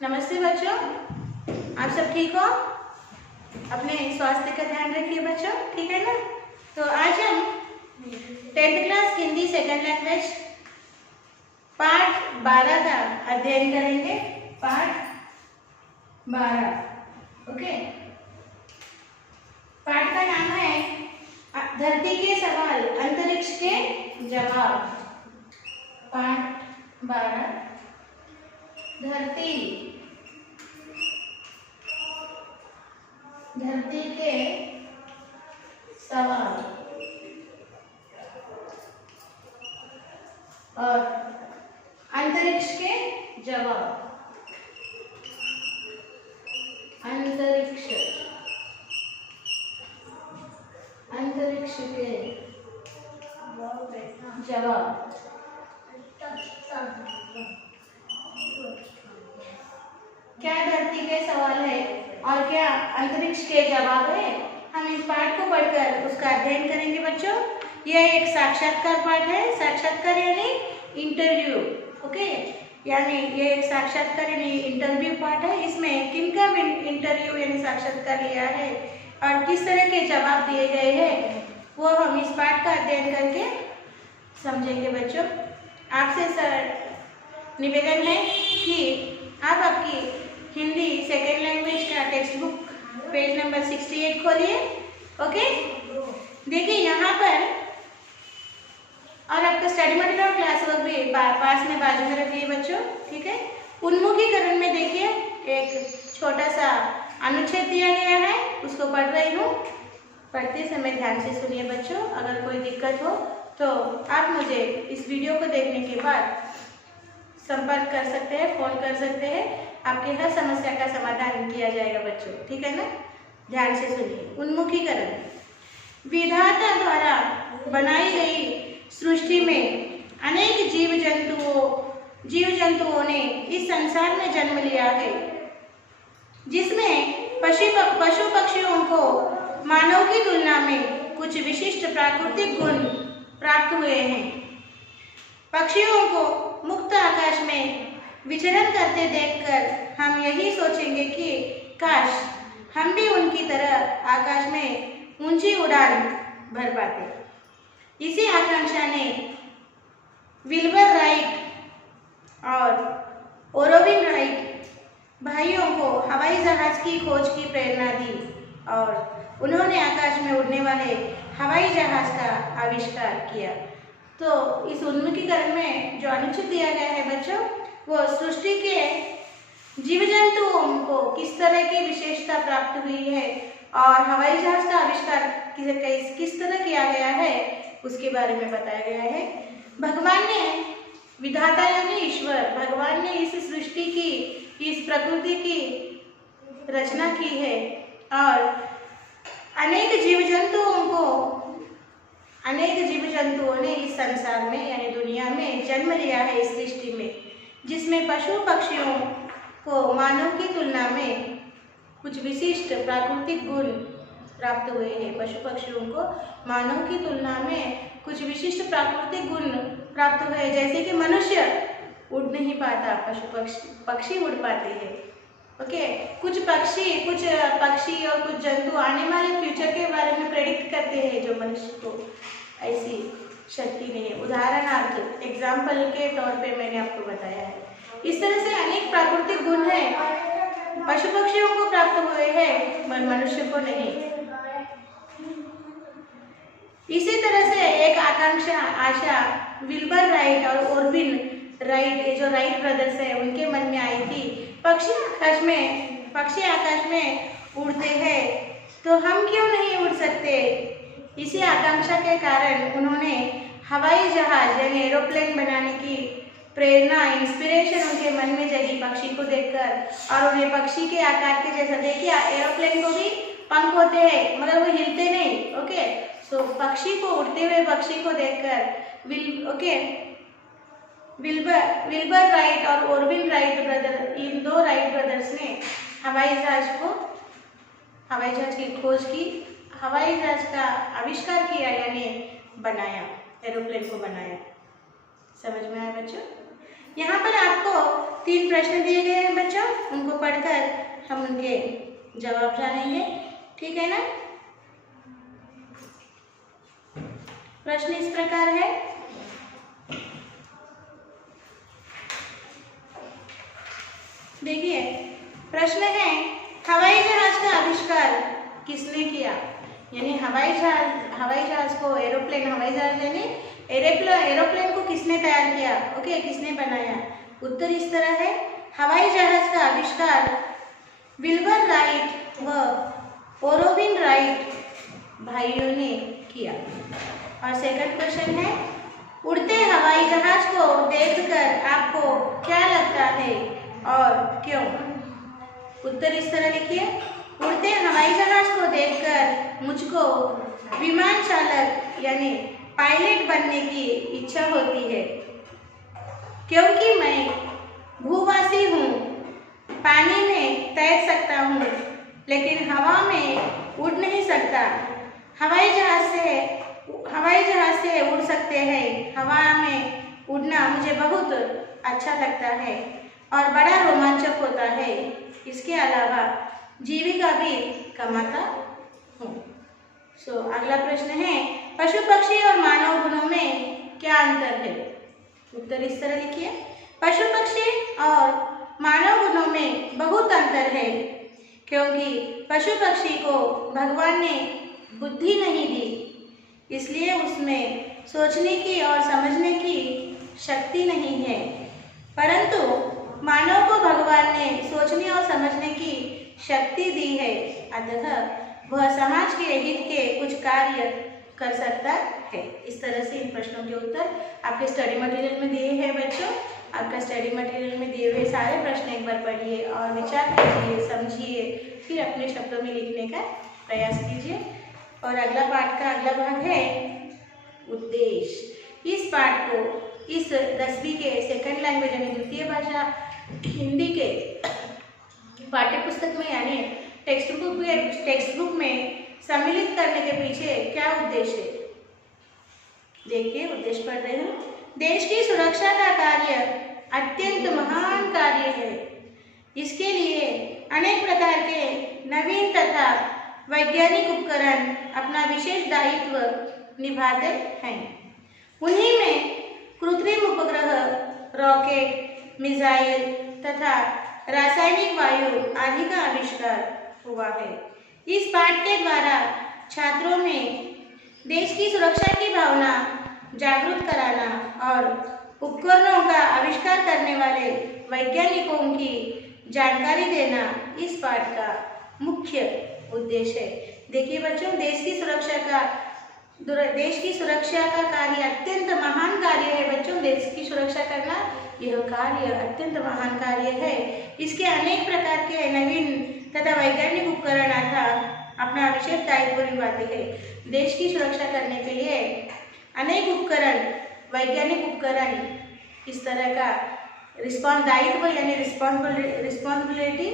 नमस्ते बच्चों, आप सब ठीक हो? अपने स्वास्थ्य का ध्यान रखिए बच्चों, ठीक है ना? तो आज हम 10th class Hindi second language पाठ 12 का अध्ययन करेंगे। पाठ 12, ओके। पाठ का नाम है धरती के सवाल, अंतरिक्ष के जवाब। पाठ 12, धरती के सवाल और अंतरिक्ष के जवाब। अंतरिक्ष के जवाब। क्या धरती के सवाल है और क्या अंतरिक्ष के जवाब है? हम इस पाठ को पढ़कर उसका अध्ययन करेंगे बच्चों। यह एक साक्षात्कार पाठ है। साक्षात्कार यानी इंटरव्यू, ओके। यानी ये एक साक्षात्कार यानी इंटरव्यू पाठ है। इसमें किनका इंटरव्यू यानी साक्षात्कार लिया है और किस तरह के जवाब दिए गए हैं वो हम इस पाठ का अध्ययन करके समझेंगे बच्चों। आपसे सर निवेदन है कि आप आपकी हिंदी सेकेंड लैंग्वेज का टेक्स्ट बुक पेज नंबर 68 खोलिए, ओके। देखिए यहाँ पर, और आपका स्टडी मटेरियल और क्लास वर्क भी पास में बाजू में रखिए बच्चों, ठीक है। उन्मुखीकरण में देखिए एक छोटा सा अनुच्छेद दिया गया है, उसको पढ़ रही हूँ। पढ़ते समय ध्यान से सुनिए बच्चों। अगर कोई दिक्कत हो तो आप मुझे इस वीडियो को देखने के बाद संपर्क कर सकते हैं, फोन कर सकते हैं। आपके हर समस्या का समाधान किया जाएगा बच्चों, ठीक है ना? ध्यान से सुनिए। उन्मुखीकरण, विधाता द्वारा बनाई गई सृष्टि में अनेक जीव जंतुओं ने इस संसार में जन्म लिया है, जिसमें पशु पक्षियों को मानव की तुलना में कुछ विशिष्ट प्राकृतिक गुण प्राप्त हुए हैं। पक्षियों को मुक्त आकाश में विचरण करते देखकर हम यही सोचेंगे कि काश हम भी उनकी तरह आकाश में ऊंची उड़ान भर पाते। इसी आकांक्षा ने विल्बर राइट और ओरोविन राइट भाइयों को हवाई जहाज की खोज की प्रेरणा दी और उन्होंने आकाश में उड़ने वाले हवाई जहाज का आविष्कार किया। तो इस उन्मुखीकरण में जो अनुच्छेद दिया गया है बच्चों, वो सृष्टि के जीव जंतुओं को किस तरह की विशेषता प्राप्त हुई है और हवाई जहाज का आविष्कार किस तरह किया गया है उसके बारे में बताया गया है। भगवान ने, विधाता यानी ईश्वर, भगवान ने इस सृष्टि की, इस प्रकृति की रचना की है और अनेक जीव जंतुओं ने इस संसार में यानी दुनिया में जन्म लिया है, इस सृष्टि में, जिसमें पशु पक्षियों को मानव की तुलना में कुछ विशिष्ट प्राकृतिक गुण प्राप्त हुए हैं। पशु पक्षियों को मानव की तुलना में कुछ विशिष्ट प्राकृतिक गुण प्राप्त हुए हैं। जैसे कि मनुष्य उड़ नहीं पाता, पक्षी उड़ पाते हैं, ओके। कुछ पक्षी और कुछ जंतु आने वाले फ्यूचर के बारे में प्रेडिक्ट करते हैं, जो मनुष्य को ऐसी शक्ति नहीं है। उदाहरणार्थ एग्जाम्पल के तौर पे मैंने आपको बताया है। इस तरह से अनेक प्राकृतिक गुण हैं, पशु पक्षियों को प्राप्त हुए हैं पर मनुष्य को नहीं। इसी तरह से एक आशा विल्बर राइट और ओरविन राइट, ये जो राइट ब्रदर्स है, उनके मन में आई थी। पक्षी आकाश में उड़ते हैं तो हम क्यों नहीं उड़ सकते? इसी आकांक्षा के कारण उन्होंने हवाई जहाज यानी एरोप्लेन बनाने की प्रेरणा, इंस्पिरेशन उनके मन में जगी पक्षी को देखकर। और उन्हें पक्षी के आकार के जैसा, देखिए एरोप्लेन को भी पंख होते हैं मगर वो हिलते नहीं, ओके। सो पक्षी को, उड़ते हुए पक्षी को देखकर विल्बर राइट और ओरविन राइट ब्रदर, इन दो राइट ब्रदर्स ने हवाई जहाज की खोज की, हवाई जहाज का आविष्कार किया यानी बनाया, एरोप्लेन को बनाया। समझ में आया बच्चों? यहाँ पर आपको 3 प्रश्न दिए गए हैं बच्चों। उनको पढ़कर हम उनके जवाब जानेंगे, ठीक है ना। प्रश्न इस प्रकार है, देखिए प्रश्न है हवाई जहाज का आविष्कार किसने किया। यानी हवाई जहाज को एरोप्लेन, हवाई जहाज यानी एरोप्लेन को किसने तैयार किया, ओके, किसने बनाया। उत्तर इस तरह है, हवाई जहाज का आविष्कार विल्बर राइट व ओरोविन राइट भाइयों ने किया। और सेकंड क्वेश्चन है, उड़ते हवाई जहाज को देखकर आपको क्या लगता है और क्यों। उत्तर इस तरह लिखिए, उड़ते हवाई जहाज को देखकर मुझको विमान चालक यानी पायलट बनने की इच्छा होती है, क्योंकि मैं भूवासी हूँ, पानी में तैर सकता हूँ लेकिन हवा में उड़ नहीं सकता। हवाई जहाज से उड़ सकते हैं, हवा में उड़ना मुझे बहुत अच्छा लगता है और बड़ा रोमांचक होता है। इसके अलावा जीविका भी कमाता हूँ। अगला प्रश्न है, पशु पक्षी और मानव गुणों में क्या अंतर है। उत्तर इस तरह लिखिए, पशु पक्षी और मानव गुणों में बहुत अंतर है, क्योंकि पशु पक्षी को भगवान ने बुद्धि नहीं दी, इसलिए उसमें सोचने की और समझने की शक्ति नहीं है, परंतु मानव को भगवान ने सोचने और समझने की शक्ति दी है, अतः वह समाज के हित के कुछ कार्य कर सकता है। इस तरह से इन प्रश्नों के उत्तर आपके स्टडी मटेरियल में दिए हैं बच्चों। आपका स्टडी मटेरियल में दिए हुए सारे प्रश्न एक बार पढ़िए और विचार कीजिए, समझिए, फिर अपने शब्दों में लिखने का प्रयास कीजिए। और अगला पाठ का अगला भाग है उद्देश्य। इस पाठ को इस 10वीं के सेकंड लैंग्वेज यानी द्वितीय भाषा हिंदी के पाठ्यपुस्तक में यानी टेक्स्ट बुक में सम्मिलित करने के पीछे क्या उद्देश्य है। देखिए उद्देश्य पढ़ रहे हैं, देश की सुरक्षा का कार्य अत्यंत महान कार्य है। इसके लिए अनेक प्रकार के नवीन तथा वैज्ञानिक उपकरण अपना विशेष दायित्व निभाते हैं। उन्हीं में कृत्रिम उपग्रह, रॉकेट, मिसाइल तथा रासायनिक वायु आदि का आविष्कार हुआ है। इस पाठ के द्वारा छात्रों में देश की सुरक्षा की भावना जागृत कराना और उपकरणों का आविष्कार करने वाले वैज्ञानिकों की जानकारी देना इस पाठ का मुख्य उद्देश्य है। देखिए बच्चों, देश की सुरक्षा का कार्य अत्यंत महान कार्य है। बच्चों, देश की सुरक्षा करना यह कार्य अत्यंत महान कार्य है। इसके अनेक प्रकार के नवीन तथा वैज्ञानिक उपकरण अपना विशेष दायित्व निभाते हैं। देश की सुरक्षा करने के लिए अनेक उपकरण, वैज्ञानिक उपकरण इस तरह का दायित्व यानी रिस्पॉन्सिबिलिटी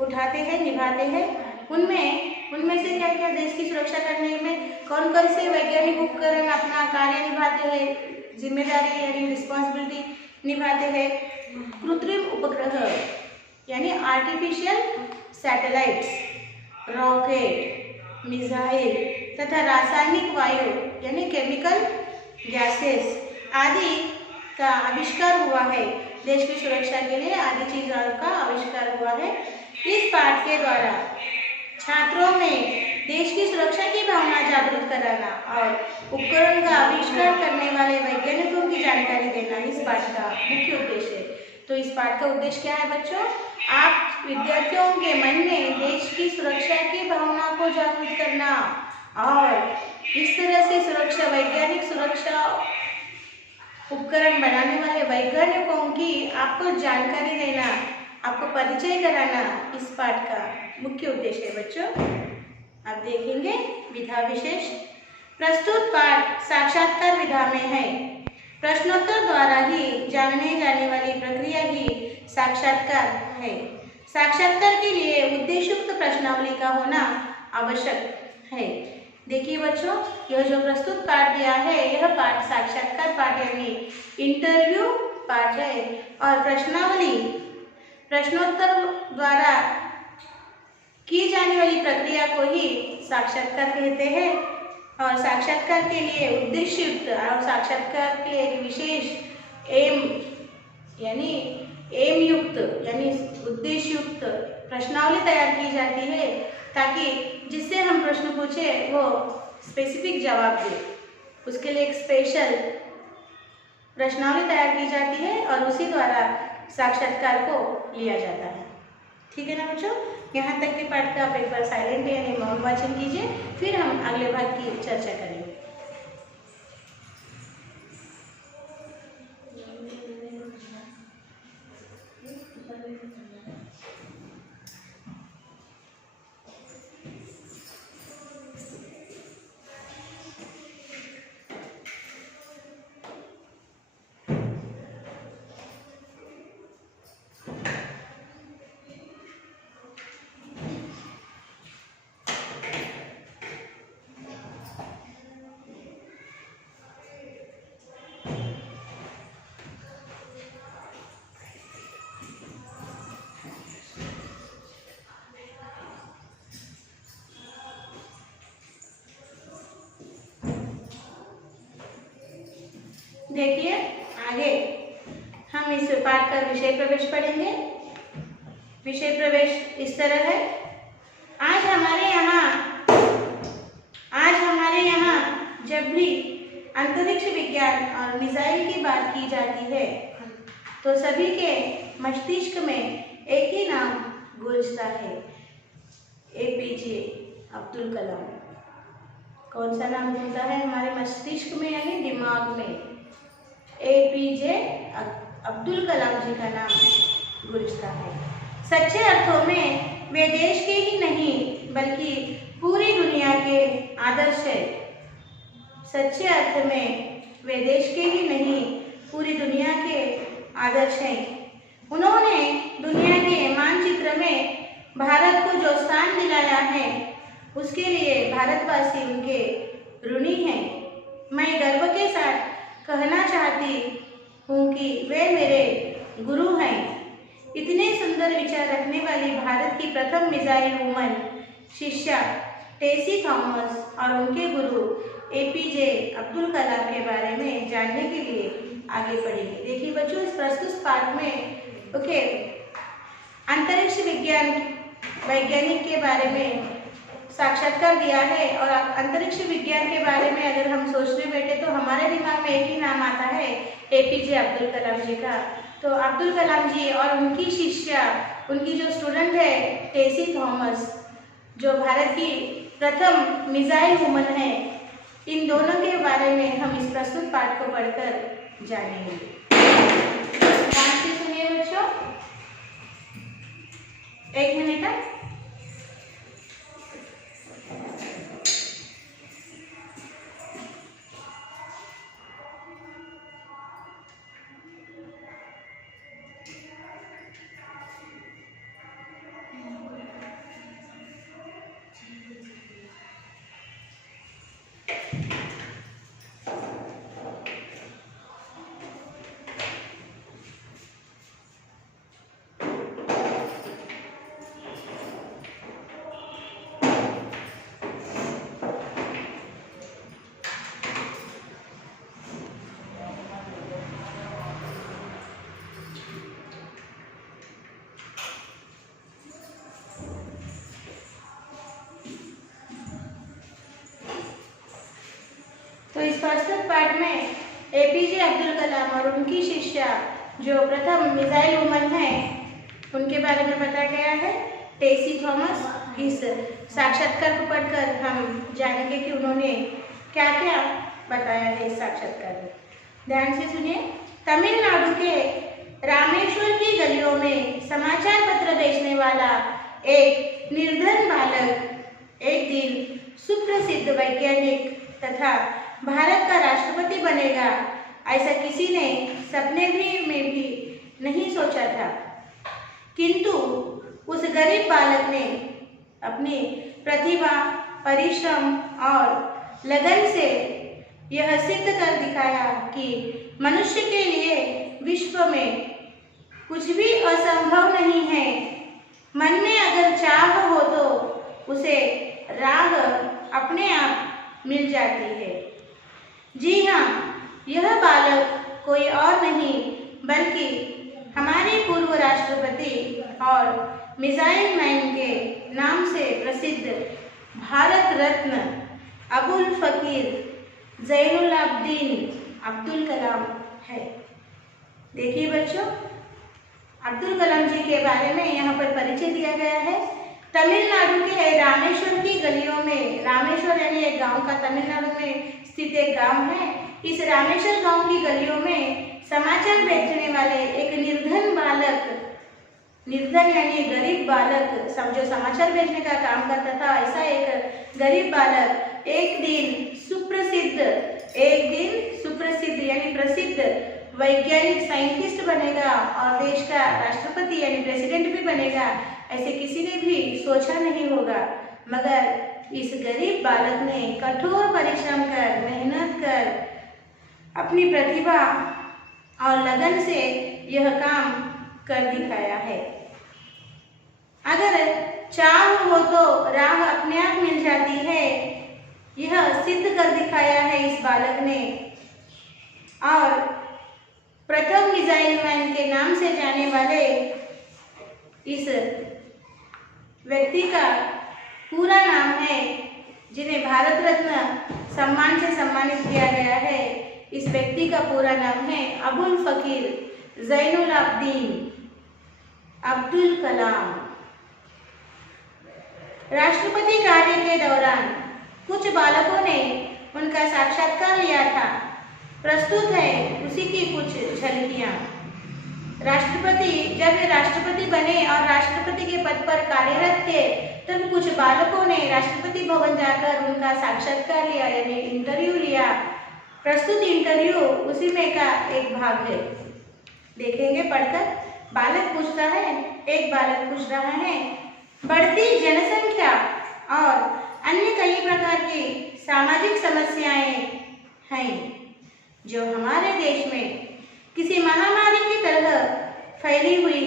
उठाते हैं, निभाते हैं। उनमें से क्या क्या देश की सुरक्षा करने में कौन कौन से वैज्ञानिक उपकरण अपना कार्य निभाते हैं, जिम्मेदारी यानी रिस्पॉन्सिबिलिटी निभाते हैं। कृत्रिम उपग्रह यानी आर्टिफिशियल सैटेलाइट्स, रॉकेट, मिसाइल तथा रासायनिक वायु यानी केमिकल गैसेस आदि का आविष्कार हुआ है। देश की सुरक्षा के लिए आदि चीजों का आविष्कार हुआ है। इस पाठ के द्वारा छात्रों में देश की सुरक्षा की भावना जागृत कराना और उपकरण का आविष्कार करने वाले वैज्ञानिकों की जानकारी देना इस पाठ का मुख्य उद्देश्य है। तो इस पाठ का उद्देश्य क्या है बच्चों? आप विद्यार्थियों के मन में देश की सुरक्षा की भावना को जागृत करना और इस तरह से वैज्ञानिक सुरक्षा उपकरण बनाने वाले वैज्ञानिकों की आपको जानकारी देना, आपको परिचय कराना इस पाठ का मुख्य उद्देश्य है बच्चों। अब देखेंगे विधा विशेष। प्रस्तुत पाठ साक्षात्कार विधा में है। प्रश्नोत्तर द्वारा ही जानने जाने वाली प्रक्रिया ही साक्षात्कार है। साक्षात्कार के लिए उद्देश्युक्त प्रश्नावली का होना आवश्यक है। देखिए बच्चों, यह जो प्रस्तुत पाठ दिया है यह पाठ साक्षात्कार पाठ यानी इंटरव्यू पाठ है और प्रश्नावली प्रश्नोत्तर द्वारा की जाने वाली प्रक्रिया को ही साक्षात्कार कहते हैं। और साक्षात्कार के लिए उद्देश्य युक्त और साक्षात्कार के लिए एक विशेष एम युक्त यानी उद्देश्य युक्त प्रश्नावली तैयार की जाती है, ताकि जिससे हम प्रश्न पूछे वो स्पेसिफिक जवाब दे। उसके लिए एक स्पेशल प्रश्नावली तैयार की जाती है और उसी द्वारा साक्षात्कार को लिया जाता है। ठीक है ना बच्चों? यहाँ तक के पाठ का आप एक बार साइलेंट यानी मौन वाचन कीजिए, फिर हम अगले भाग की चर्चा करेंगे। देखिए आगे हम इस पाठ का विषय प्रवेश पढ़ेंगे। विषय प्रवेश इस तरह है। आज हमारे यहाँ जब भी अंतरिक्ष विज्ञान और मिसाइल की बात की जाती है तो सभी के मस्तिष्क में एक ही नाम गूंजता है, एपीजे अब्दुल कलाम। कौन सा नाम गूंजता है हमारे मस्तिष्क में यानी दिमाग में? एपीजे अब्दुल कलाम जी का नाम गूंजता है। सच्चे अर्थों में वे देश के ही नहीं बल्कि पूरी दुनिया के आदर्श है। सच्चे अर्थ में वे देश के ही नहीं पूरी दुनिया के आदर्श हैं। उन्होंने दुनिया के मानचित्र में भारत को जो स्थान दिलाया है उसके लिए भारतवासी उनके ऋणी हैं। मैं गर्व के साथ कहना चाहती हूँ कि वे मेरे गुरु हैं। इतने सुंदर विचार रखने वाली भारत की प्रथम मिसाइल वुमन शिष्या टेसी थॉमस और उनके गुरु एपीजे अब्दुल कलाम के बारे में जानने के लिए आगे बढ़ेंगे। देखिए बच्चों, इस प्रस्तुत पाठ में अंतरिक्ष वैज्ञानिक के बारे में साक्षात्कार दिया है। और अंतरिक्ष विज्ञान के बारे में अगर हम सोचने बैठे तो हमारे दिमाग में एक ही नाम आता है, एपीजे अब्दुल कलाम जी का। तो अब्दुल कलाम जी और उनकी शिष्या, उनकी जो स्टूडेंट है टेसी थॉमस, जो भारत की प्रथम मिसाइल वुमन है, इन दोनों के बारे में हम इस प्रस्तुत पाठ को पढ़कर जानेंगे। ध्यान से सुनिए बच्चों, एक मिनट तक। तो इस प्रस्तुत पाठ में एपीजे अब्दुल कलाम और उनकी शिष्या जो प्रथम मिसाइल वुमन है उनके बारे में बताया गया है, टेसी थॉमस। इस साक्षात्कार को पढ़कर हम जानेंगे कि उन्होंने क्या क्या बताया है इस साक्षात्कार में। ध्यान से सुनिए। तमिलनाडु के रामेश्वर की गलियों में समाचार पत्र बेचने वाला एक निर्धन बालक एक दिन सुप्रसिद्ध वैज्ञानिक तथा भारत का राष्ट्रपति बनेगा, ऐसा किसी ने सपने में भी नहीं सोचा था। किंतु उस गरीब बालक ने अपनी प्रतिभा, परिश्रम और लगन से यह सिद्ध कर दिखाया कि मनुष्य के लिए विश्व में कुछ भी असंभव नहीं है। मन में अगर चाह हो तो उसे राह अपने आप मिल जाती है। जी हाँ, यह बालक कोई और नहीं बल्कि हमारे पूर्व राष्ट्रपति और मिसाइल मैन के नाम से प्रसिद्ध भारत रत्न अबुल फकीर ज़ैनुलाब्दीन अब्दुल कलाम है। देखिए बच्चों, अब्दुल कलाम जी के बारे में यहाँ पर परिचय दिया गया है। तमिलनाडु के रामेश्वर की गलियों में, रामेश्वर यानी एक गांव का तमिलनाडु में स्थित एक गांव है। इस रामेश्वर गांव की गलियों में समाचार बेचने वाले एक निर्धन बालक, निर्धन यानी गरीब बालक, जो समाचार बेचने का काम करता था, ऐसा एक गरीब बालक एक दिन सुप्रसिद्ध यानी प्रसिद्ध वैज्ञानिक साइंटिस्ट बनेगा और देश का राष्ट्रपति यानी प्रेसिडेंट भी बनेगा, ऐसे किसी ने भी सोचा नहीं होगा। मगर इस गरीब बालक ने कठोर परिश्रम कर, मेहनत कर, अपनी प्रतिभा और लगन से यह काम कर दिखाया है। अगर चाह हो तो राह अपने आप मिल जाती है, यह सिद्ध कर दिखाया है इस बालक ने। और प्रथम मिसाइल मैन के नाम से जाने वाले इस व्यक्ति का पूरा नाम है, जिन्हें भारत रत्न सम्मान से सम्मानित किया गया है। इस व्यक्ति का पूरा नाम है अबुल फकीर ज़ैनुलाब्दीन अब्दुल कलाम। राष्ट्रपति कार्य के दौरान कुछ बालकों ने उनका साक्षात्कार लिया था। प्रस्तुत है उसी की कुछ झलकियां। जब वे राष्ट्रपति बने और राष्ट्रपति के पद पर कार्यरत थे, तब कुछ बालकों ने राष्ट्रपति भवन जाकर उनका साक्षात्कार लिया यानी इंटरव्यू लिया। प्रस्तुत इंटरव्यू उसी में का एक भाग है, देखेंगे पढ़कर। एक बालक पूछ रहा है, बढ़ती जनसंख्या और अन्य कई प्रकार की सामाजिक समस्याएं हैं जो हमारे देश में किसी महामारी की तरह फैली हुई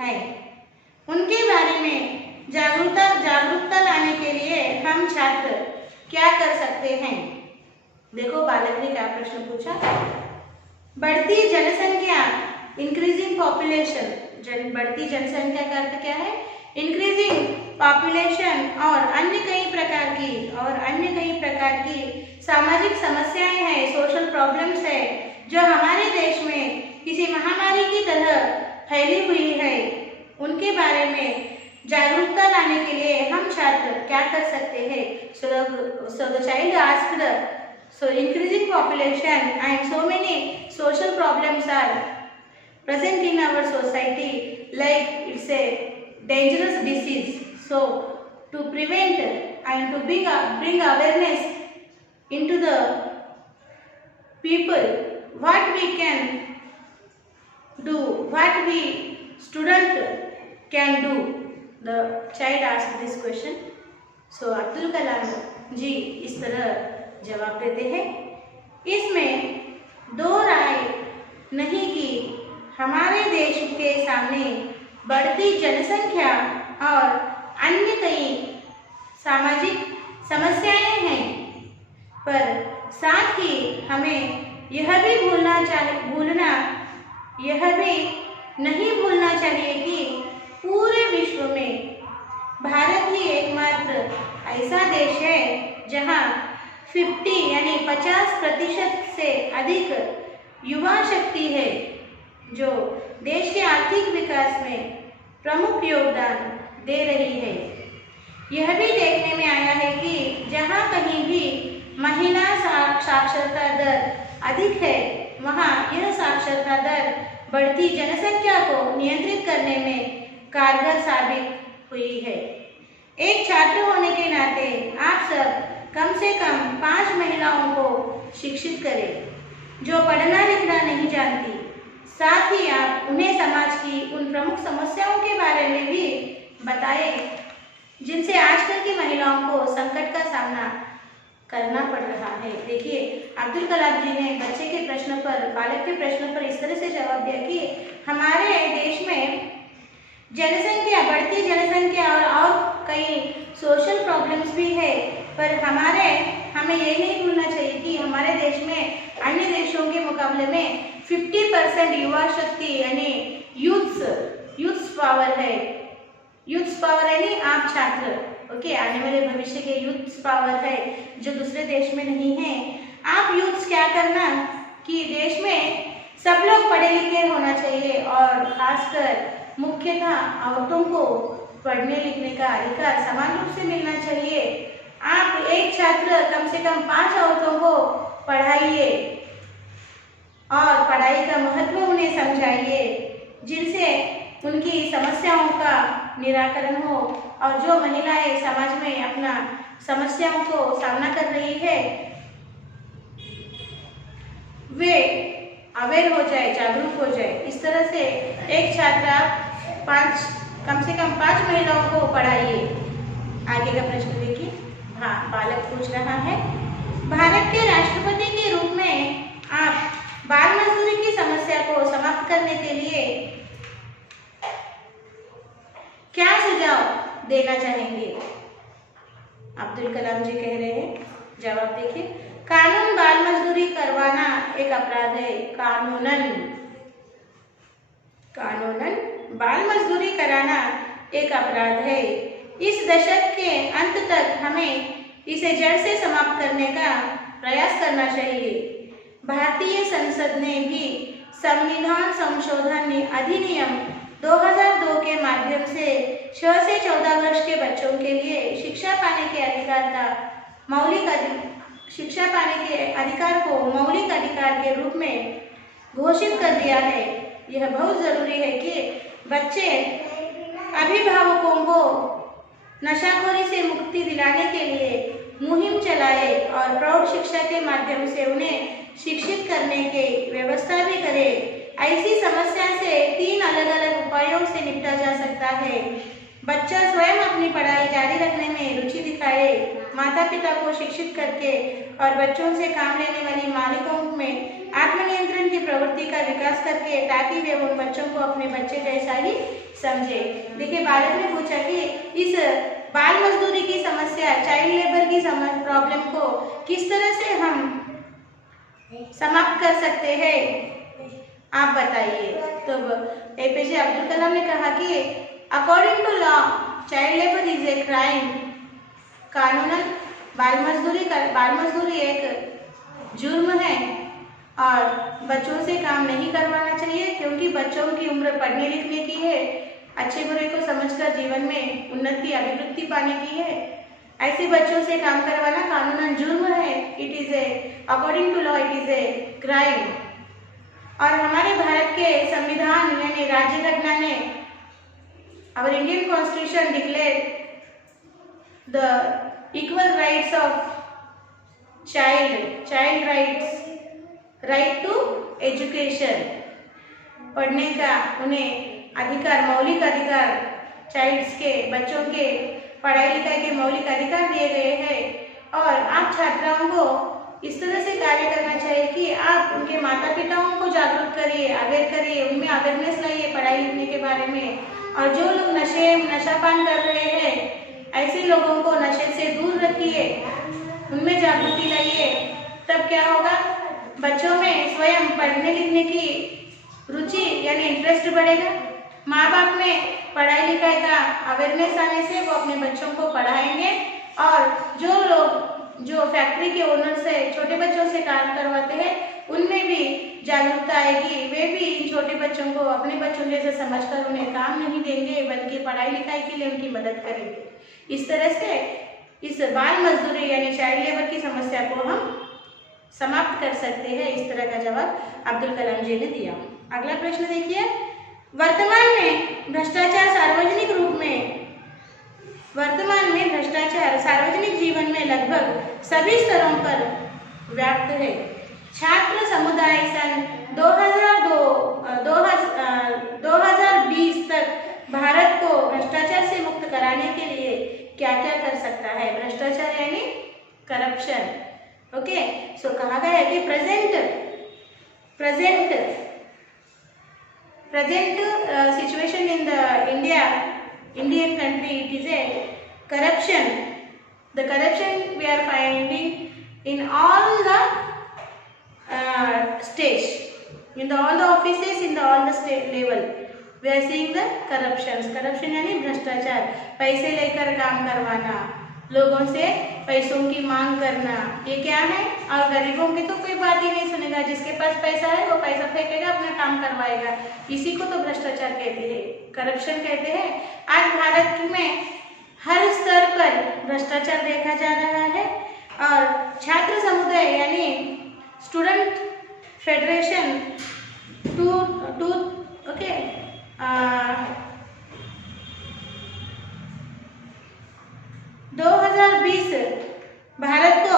है। उनके बारे में जागरूकता लाने के लिए हम छात्र क्या कर सकते हैं? देखो बालक ने क्या प्रश्न पूछा। बढ़ती जनसंख्या, इंक्रीजिंग पॉपुलेशन, बढ़ती जनसंख्या का अर्थ क्या है? इंक्रीजिंग पॉपुलेशन और अन्य कई प्रकार की सामाजिक समस्याएं हैं, सोशल प्रॉब्लम्स है जो हमारे देश में किसी महामारी की तरह फैली हुई है। उनके बारे में जागरूकता लाने के लिए हम छात्र क्या कर सकते हैं? So the child asked, so increasing population and so many social problems are present in our society, like it's a dangerous disease. So to prevent and to bring awareness into the people, what we can do, what we student can do? The child asked this question. So Abdul Kalam जी इस तरह जवाब देते हैं। इसमें दो राय नहीं कि हमारे देश के सामने बढ़ती जनसंख्या और अन्य कई सामाजिक समस्याएं हैं, पर साथ ही हमें यह भी नहीं भूलना चाहिए कि पूरे विश्व में भारत ही एकमात्र ऐसा देश है जहां 50% से अधिक युवा शक्ति है, जो देश के आर्थिक विकास में प्रमुख योगदान दे रही है। यह भी देखने में आया है कि जहां कहीं भी महिला साक्षरता दर अधिक है, वहां यह साक्षरता दर बढ़ती जनसंख्या को नियंत्रित करने में कारगर साबित हुई है। एक छात्र होने के नाते आप सब कम से कम 5 महिलाओं को शिक्षित करें जो पढ़ना लिखना नहीं जानती। साथ ही आप उन्हें समाज की उन प्रमुख समस्याओं के बारे में भी बताएं जिनसे आजकल की महिलाओं को संकट का सामना करना पड़ रहा है। देखिए अब्दुल कलाम जी ने बच्चे के प्रश्न पर, बालक के प्रश्न पर इस तरह से जवाब दिया कि हमारे देश में जनसंख्या, बढ़ती जनसंख्या और कई सोशल प्रॉब्लम्स भी है, पर हमें ये नहीं भूलना चाहिए कि हमारे देश में अन्य देशों के मुकाबले में 50% युवा शक्ति यानी यूथ्स पावर है। यूथ्स पावर यानी आप छात्र, ओके, आने वाले भविष्य के यूथ्स पावर है जो दूसरे देश में नहीं है। आप यूथ्स क्या करना कि देश में सब लोग पढ़े लिखे होना चाहिए और खासकर मुख्यतः औरतों को पढ़ने लिखने का अधिकार समान रूप से मिलना चाहिए। आप एक छात्र कम से कम 5 औरतों को पढ़ाइए और पढ़ाई का महत्व उन्हें समझाइए, जिनसे उनकी समस्याओं का निराकरण हो और जो महिलाएं समाज में अपना समस्याओं को सामना कर रही है वे अवेयर हो जाए, जागरूक हो जाए। इस तरह से एक छात्रा कम से कम 5 महिलाओं को पढ़ाइए। आगे का प्रश्न देखिए। हाँ, बालक पूछ रहा है, भारत के राष्ट्रपति के रूप में आप बाल मजदूरी की समस्या को समाप्त करने के लिए क्या सुझाव देना चाहेंगे? अब्दुल कलाम जी कह रहे हैं, जवाब देखिए। कानून बाल मजदूरी करवाना एक अपराध है। कानूनन बाल मजदूरी कराना एक अपराध है। इस दशक के अंत तक हमें इसे जड़ से समाप्त करने का प्रयास करना चाहिए। भारतीय संसद ने भी संविधान संशोधन अधिनियम 2002 के माध्यम से 6 से 14 वर्ष के बच्चों के लिए शिक्षा पाने के अधिकार को मौलिक अधिकार के रूप में घोषित कर दिया है। यह बहुत जरूरी है कि बच्चे अभिभावकों को नशाखोरी से मुक्ति दिलाने के लिए मुहिम चलाए और प्रौढ़ शिक्षा के माध्यम से उन्हें शिक्षित करने की व्यवस्था भी करे। ऐसी समस्या से 3 अलग-अलग उपायों से निपटा जा सकता है। बच्चा स्वयं अपनी पढ़ाई जारी रखने में रुचि दिखाए, माता पिता को शिक्षित करके और बच्चों से काम लेने वाली मालिकों में आत्मनियंत्रण की प्रवृत्ति का विकास करके, ताकि वे उन बच्चों को अपने बच्चे जैसा ही समझे। देखिए बालक ने पूछा कि इस बाल मजदूरी की समस्या, चाइल्ड लेबर की प्रॉब्लम को किस तरह से हम समाप्त कर सकते हैं, आप बताइए। तो APJ अब्दुल कलाम ने कहा कि according to law child labour is a crime. कानूनन बाल मजदूरी एक जुर्म है और बच्चों से काम नहीं करवाना चाहिए, क्योंकि बच्चों की उम्र पढ़ने लिखने की है, अच्छे बुरे को समझकर जीवन में उन्नति अभिवृद्धि पाने की है। ऐसे बच्चों से काम करवाना कानूनन जुर्म है। It is a according to law it is a crime. और हमारे भारत के संविधान यानी राज्य घटना ने, our Indian Constitution declared the equal rights of child rights, right to education, पढ़ने का उन्हें अधिकार, मौलिक अधिकार, चाइल्ड्स के, बच्चों के पढ़ाई लिखाई के मौलिक अधिकार दिए गए हैं। और आप छात्राओं को इस तरह से कार्य करना चाहिए कि आप उनके माता पिताओं को जागरूक करिए, अवेयर करिए, उनमें अवेयरनेस लाइए पढ़ाई लिखने के बारे में। और जो लोग नशापान कर रहे हैं, ऐसे लोगों को नशे से दूर रखिए, उनमें जागृति लाइए। तब क्या होगा, बच्चों में स्वयं पढ़ने लिखने की रुचि यानी इंटरेस्ट बढ़ेगा। माँ बाप में पढ़ाई लिखाई का अवेयरनेस आने से वो अपने बच्चों को पढ़ाएंगे। और जो फैक्ट्री के ओनर से छोटे बच्चों से काम करवाते हैं, उनमें भी जागरूकता आएगी। वे भी इन छोटे बच्चों को अपने बच्चों जैसे समझकर उन्हें काम नहीं देंगे, बल्कि पढ़ाई लिखाई के लिए उनकी मदद करेंगे। इस तरह से इस बाल मजदूरी यानी चाइल्ड लेबर की समस्या को हम समाप्त कर सकते हैं। इस तरह का जवाब अब्दुल कलाम जी ने दिया। अगला प्रश्न देखिए, वर्तमान में भ्रष्टाचार सार्वजनिक जीवन में लगभग सभी स्तरों पर व्याप्त है। छात्र समुदाय सन 2020 तक भारत को भ्रष्टाचार से मुक्त कराने के लिए क्या क्या कर सकता है? भ्रष्टाचार यानी करप्शन। ओके, सो कहा गया है कि present situation in the Indian country, it is a corruption. The corruption we are finding in all the stage, in all the offices, in all the state level. We are seeing the corruption यानी भ्रष्टाचार, पैसे लेकर काम करवाना, लोगों से पैसों की मांग करना, ये क्या है। और गरीबों की तो कोई बात ही नहीं सुनेगा, जिसके पास पैसा है वो पैसा फेंकेगा, अपना काम करवाएगा, इसी को तो भ्रष्टाचार कहते हैं, करप्शन कहते हैं। आज भारत में हर स्तर पर भ्रष्टाचार देखा जा रहा है और छात्र समुदाय यानी student federation to okay 2020 Bharat को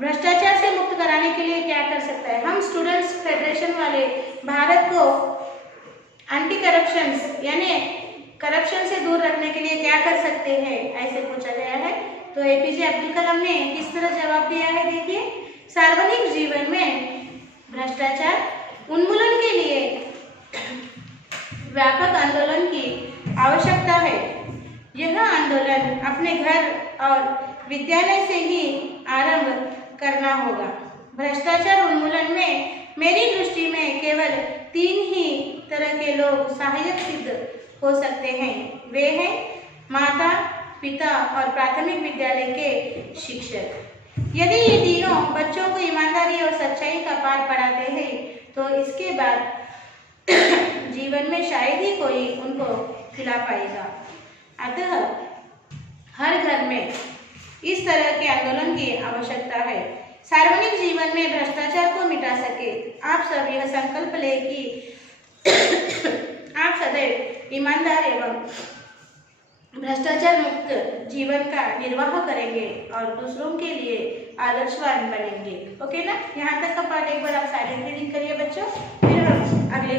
भ्रष्टाचार से मुक्त कराने के लिए क्या कर सकता है। हम स्टूडेंट्स फेडरेशन वाले भारत को एंटी करप्शन यानी करप्शन से दूर रखने के लिए क्या कर सकते हैं, ऐसे पूछा गया है। तो एपीजे अब्दुल कलाम ने किस तरह जवाब दिया है, देखिए। सार्वजनिक जीवन में भ्रष्टाचार उन्मूलन के लिए व्यापक आंदोलन की आवश्यकता है। यह आंदोलन अपने घर और विद्यालय से ही आरंभ करना होगा। भ्रष्टाचार उन्मूलन में मेरी दृष्टि में केवल 3 ही तरह के लोग सहायक सिद्ध हो सकते हैं। वे हैं माता पिता और प्राथमिक विद्यालय के शिक्षक। यदि ये तीनों बच्चों को ईमानदारी और सच्चाई का पाठ पढ़ाते हैं तो इसके बाद जीवन में शायद ही कोई उनको खिला पाएगा। अतः हर घर में इस तरह के आंदोलन की आवश्यकता है। सार्वजनिक जीवन में भ्रष्टाचार को मिटा सके, आप सब यह संकल्प लें कि आप सदैव ईमानदार एवं भ्रष्टाचार मुक्त जीवन का निर्वाह करेंगे और दूसरों के लिए आदर्शवान बनेंगे। ओके ना, यहाँ तक का पाठ एक बार आप साइलेंट रीडिंग करिए बच्चों, फिर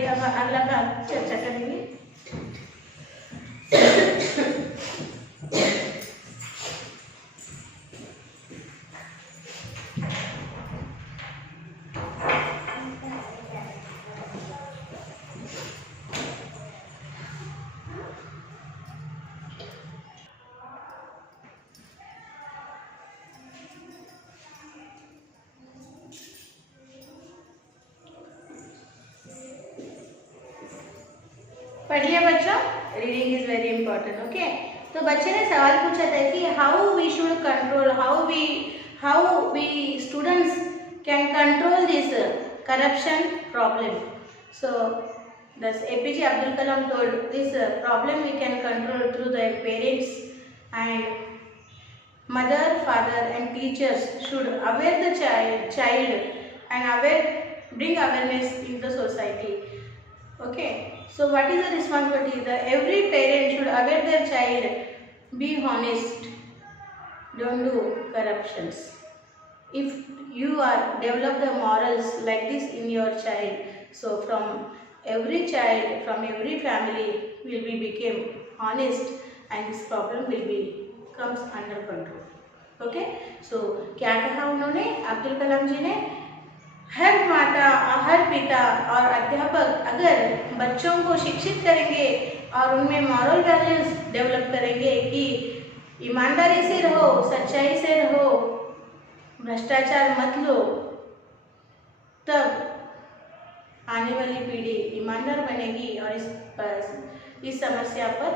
हम अगला भाग चर्चा करेंगे। पढ़िए बच्चों, reading is very important. Okay, तो बच्चे ने सवाल पूछा था कि how we should control, how we students can control this corruption problem. So thus APJ Abdul Kalam told this problem we can control through the parents and mother, father and teachers should aware the child and bring awareness in the society. Okay, so what is the responsibility? Every parent should aware their child, be honest, don't do corruptions. If you are develop the morals like this in your child, so from every child, from every family will be become honest and this problem will be comes under control. Okay, so क्या कहा उन्होंने, अब्दुल कलाम जी ने, हर माता, हर पिता और अध्यापक अगर बच्चों को शिक्षित करेंगे और उनमें मॉरल वैल्यूज डेवलप करेंगे कि ईमानदारी से रहो, सच्चाई से रहो, भ्रष्टाचार मत लो, तब आने वाली पीढ़ी ईमानदार बनेगी और इस समस्या पर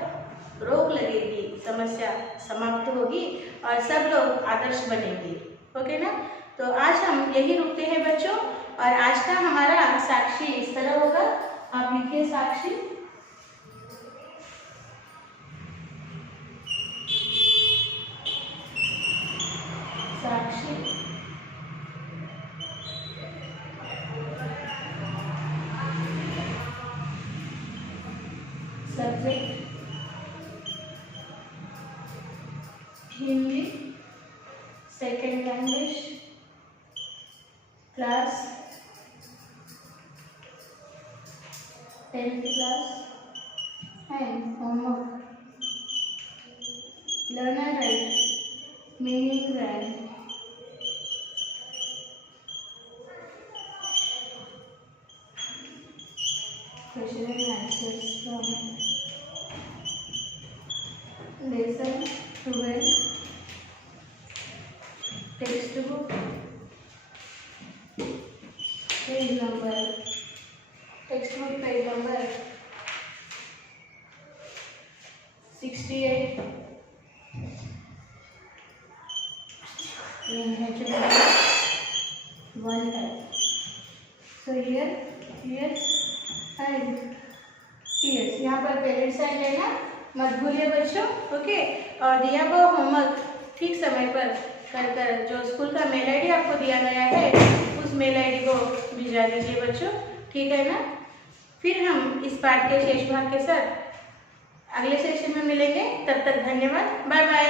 रोक लगेगी, समस्या समाप्त होगी और सब लोग आदर्श बनेंगे। ओके ना, तो आज हम यही रुकते हैं बच्चों, और आज का हमारा साक्षी इस तरह होगा। आप लिखिए Sakshi. Sakshi subject Hindi, second language, class 10th class, and homework. Learner write meanings and lesson 12 text book page number, text book page number 68 in HTML 1 type. So here and TS यहाँ पर पेरेंट्स साइन लेना मत भूलिए बच्चों, ओके। और दिया हुआ homework ठीक समय पर कर जो स्कूल का मेल आईडी आपको दिया गया है उस मेल आईडी को भिजवा दीजिए बच्चों, ठीक है ना। फिर हम इस पाठ के शेष भाग के साथ अगले सेशन में मिलेंगे, तब तक धन्यवाद, बाय बाय।